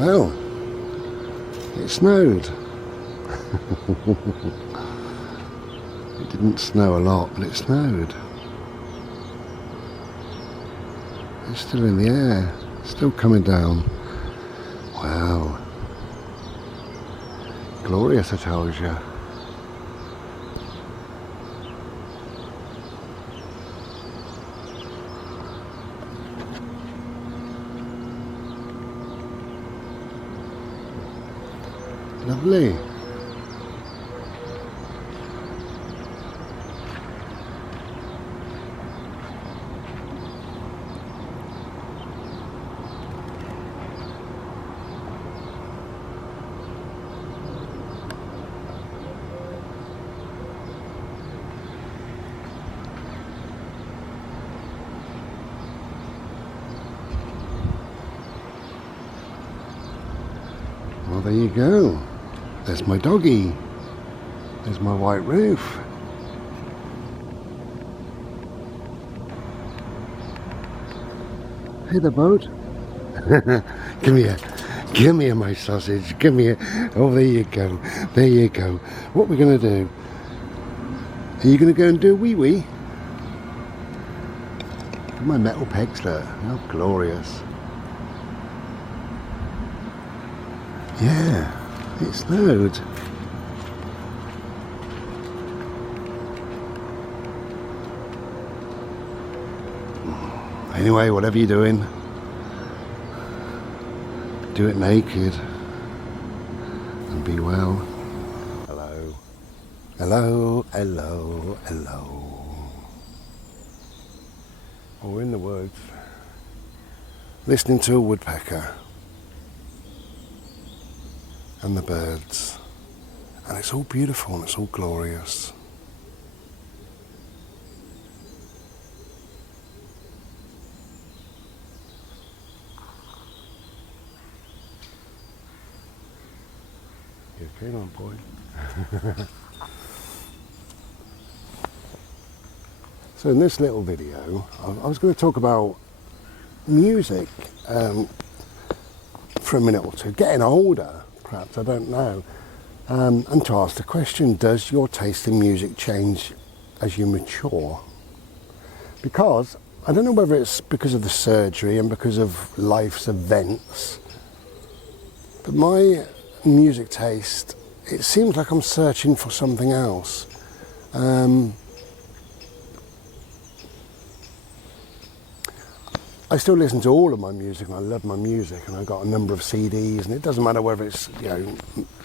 Well, it snowed. It didn't snow a lot, but it snowed. It's still in the air, still coming down. Wow. Glorious, I told you. Lovely. Well, there you go. There's my doggy. There's my white roof. Hey there, boat. Come here. Give me my sausage. Give me a... Oh, there you go. There you go. What are we going to do? Are you going to go and do a wee-wee? My metal pegs there. How glorious. Yeah. It snowed. Anyway, whatever you're doing, do it naked and be well. Hello. Hello, hello, hello. Oh, we're in the woods, listening to a woodpecker and the birds, and it's all beautiful and it's all glorious. You okay, my boy? So in this little video, I was going to talk about music for a minute or two, getting older. Perhaps, I don't know, and to ask the question, does your taste in music change as you mature? Because I don't know whether it's because of the surgery and because of life's events, but my music taste, it seems like I'm searching for something else. I still listen to all of my music and I love my music, and I've got a number of CDs, and it doesn't matter whether it's, you know,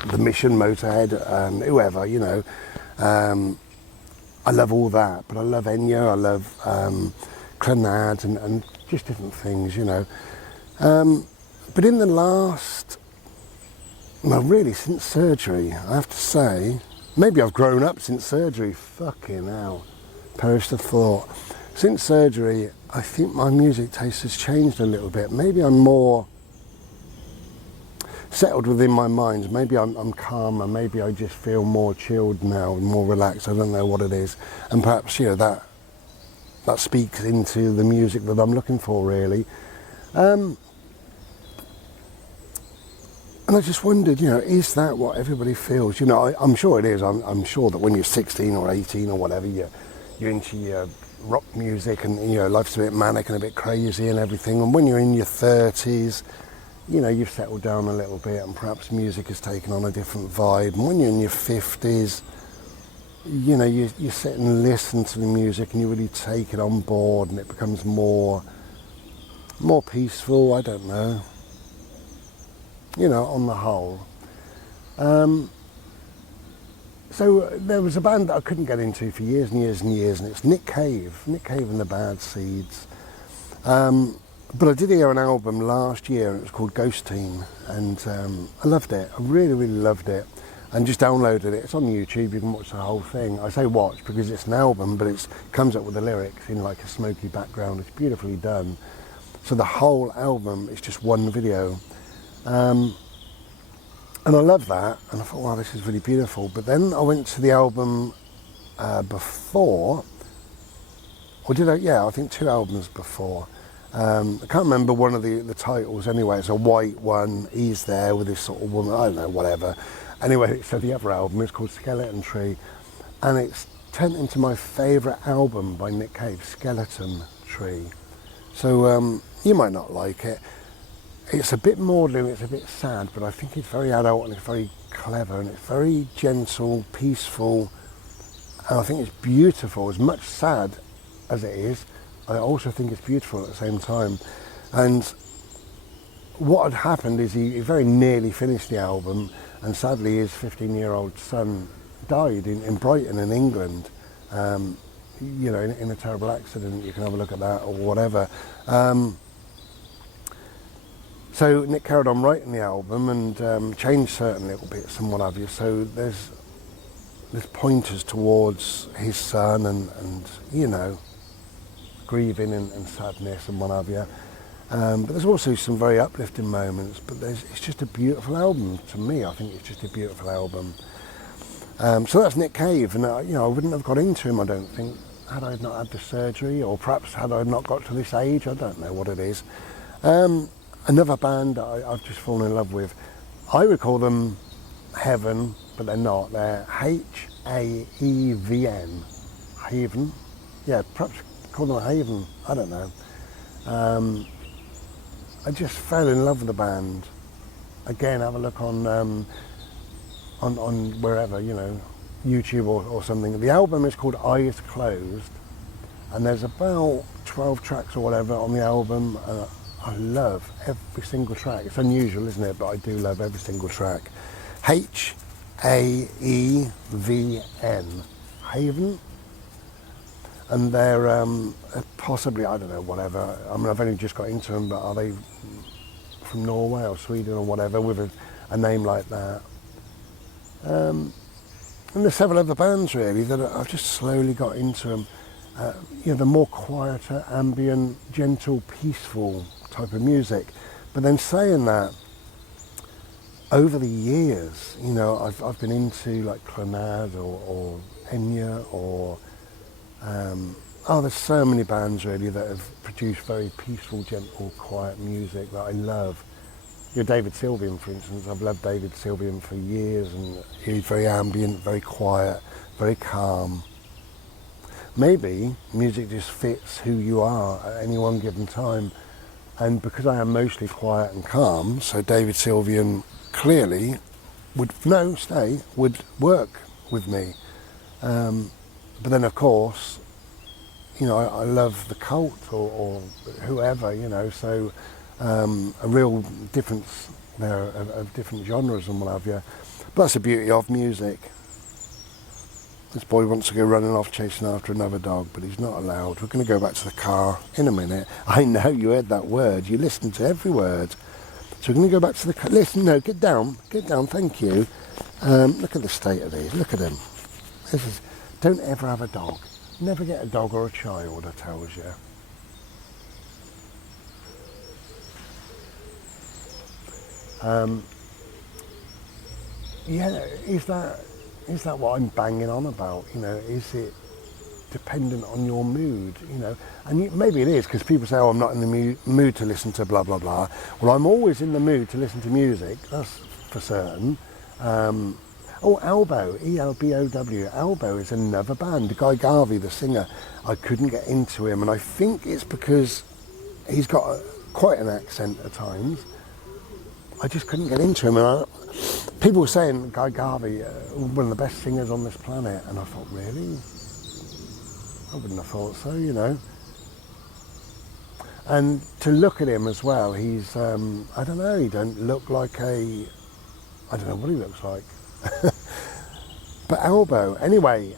The Mission, Motorhead, whoever, you know. I love all that, but I love Enya, I love Clannad and just different things, you know. But in the last, well, really since surgery, I have to say, maybe I've grown up since surgery, fucking hell, perish the thought. Since surgery, I think my music taste has changed a little bit. Maybe I'm more settled within my mind. Maybe I'm calmer. Maybe I just feel more chilled now and more relaxed. I don't know what it is. And perhaps, you know, that speaks into the music that I'm looking for, really. And I just wondered, you know, is that what everybody feels? You know, I'm sure it is. I'm sure that when you're 16 or 18 or whatever, you're into your rock music and, you know, life's a bit manic and a bit crazy and everything. And when you're in your 30s, you know, you've settled down a little bit and perhaps music has taken on a different vibe. And when you're in your 50s, you know, you sit and listen to the music and you really take it on board and it becomes more peaceful, I don't know. You know, on the whole. So there was a band that I couldn't get into for years and years and years, and it's Nick Cave and the Bad Seeds. But I did hear an album last year, and it was called Ghosteen, and I loved it. I really, really loved it, and just downloaded it. It's on YouTube. You can watch the whole thing. I say watch because it's an album, but it comes up with the lyrics in like a smoky background. It's beautifully done. So the whole album is just one video. And I love that, and I thought, wow, this is really beautiful. But then I went to the album before, or did I? Yeah, I think 2 albums before. I can't remember one of the titles anyway. It's a white one. He's there with this sort of woman. I don't know, whatever. Anyway, so the other album is called Skeleton Tree, and it's turned into my favourite album by Nick Cave, Skeleton Tree. So you might not like it. It's a bit maudlin, it's a bit sad, but I think it's very adult and it's very clever and it's very gentle, peaceful, and I think it's beautiful. As much sad as it is, I also think it's beautiful at the same time. And what had happened is he very nearly finished the album, and sadly his 15-year-old son died in Brighton in England, you know, in a terrible accident. You can have a look at that or whatever. So Nick carried on writing the album and changed certain little bits and what have you. So there's pointers towards his son and you know, grieving and sadness and what have you. But there's also some very uplifting moments. But it's just a beautiful album to me. I think it's just a beautiful album. So that's Nick Cave, and you know, I wouldn't have got into him, I don't think, had I not had the surgery, or perhaps had I not got to this age. I don't know what it is. Another band that I've just fallen in love with, I would call them HAEVN, but they're not. They're HAEVN. HAEVN? Yeah, perhaps call them HAEVN. I don't know. I just fell in love with the band. Again, have a look on wherever, you know, YouTube or something. The album is called Eyes Closed, and there's about 12 tracks or whatever on the album. I love every single track. It's unusual, isn't it? But I do love every single track. HAEVN. HAEVN. And they're possibly, I don't know, whatever. I mean, I've only just got into them, but are they from Norway or Sweden or whatever with a name like that? And there's several other bands really that I've just slowly got into them. You know, the more quieter, ambient, gentle, peaceful type of music. But then saying that, over the years, you know, I've been into like Clannad or Enya or there's so many bands really that have produced very peaceful, gentle, quiet music that I love. You know, David Sylvian, for instance. I've loved David Sylvian for years, and he's very ambient, very quiet, very calm. Maybe music just fits who you are at any one given time. And because I am mostly quiet and calm, so David Sylvian clearly would work with me. But then of course, you know, I love the Cult or whoever, you know, so a real difference there of different genres and what have you. But that's the beauty of music. This boy wants to go running off chasing after another dog, but he's not allowed. We're going to go back to the car in a minute. I know you heard that word. You listened to every word. So we're going to go back to the car. Listen, no, get down, thank you. Look at the state of these. Look at them. Don't ever have a dog. Never get a dog or a child, I tells you. Yeah, is that what I'm banging on about? You know, is it dependent on your mood? You know, and maybe it is, because people say, "Oh, I'm not in the mood to listen to blah blah blah." Well, I'm always in the mood to listen to music. That's for certain. Elbow, ELBOW. Elbow is another band. Guy Garvey, the singer, I couldn't get into him, and I think it's because he's got quite an accent at times. I just couldn't get into him, and people were saying Guy Garvey, one of the best singers on this planet, and I thought, really? I wouldn't have thought so, you know. And to look at him as well, he's, I don't know, he don't look like I don't know what he looks like. But Elbow, anyway,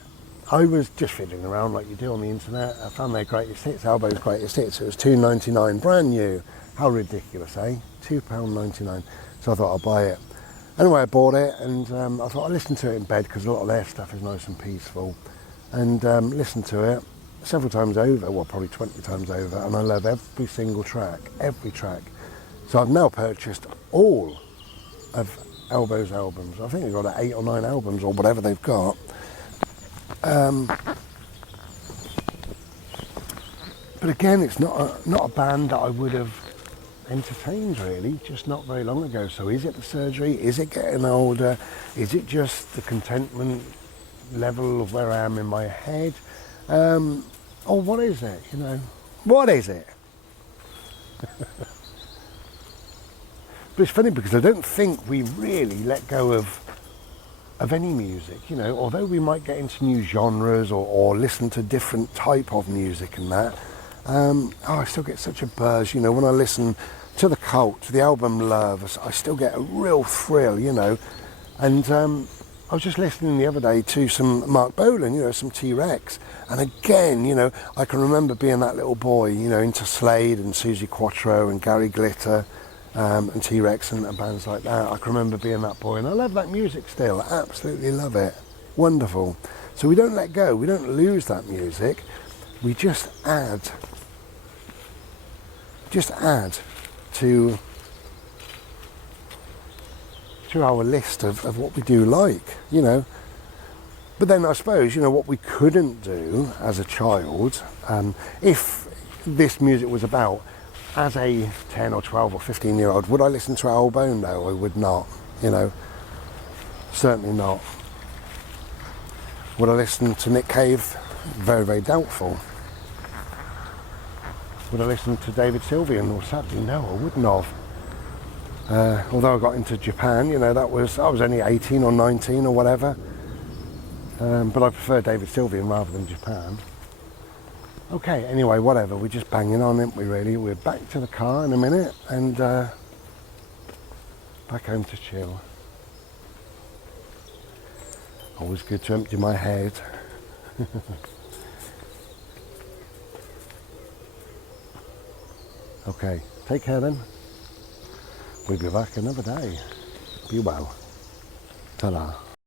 I was just fiddling around like you do on the internet. I found their greatest hits, Elbow's greatest hits. It was $2.99, brand new. How ridiculous, eh? £2.99. So I thought I'll buy it. Anyway, I bought it, and I thought I'd listen to it in bed, because a lot of their stuff is nice and peaceful. And listened to it several times over, well, probably 20 times over, and I love every single track, every track. So I've now purchased all of Elbow's albums. I think they've got 8 or 9 albums or whatever they've got. But But again, it's not a band that I would have entertained really, just not very long ago. So is it the surgery? Is it getting older? Is it just the contentment level of where I am in my head? Or what is it, you know? What is it? But it's funny because I don't think we really let go of any music, you know, although we might get into new genres or listen to different type of music and that. I still get such a buzz, you know, when I listen to The Cult, to the album Love, I still get a real thrill, you know. And I was just listening the other day to some Mark Bolan, you know, some T-Rex. And again, you know, I can remember being that little boy, you know, into Slade and Susie Quattro and Gary Glitter and T-Rex and bands like that. I can remember being that boy, and I love that music still. I absolutely love it. Wonderful. So we don't let go. We don't lose that music. We just add to our list of what we do like, you know. But then I suppose, you know, what we couldn't do as a child, if this music was about, as a 10 or 12 or 15 year old, would I listen to Al Bone? No, I would not, you know, certainly not. Would I listen to Nick Cave? Very, very doubtful. Would I listen to David Sylvian? Well, sadly, no, I wouldn't have. Although I got into Japan, you know, I was only 18 or 19 or whatever. But I prefer David Sylvian rather than Japan. Okay, anyway, whatever, we're just banging on, aren't we, really? We're back to the car in a minute and back home to chill. Always good to empty my head. Okay, take care then. We'll be back another day. Be well. Ta-da.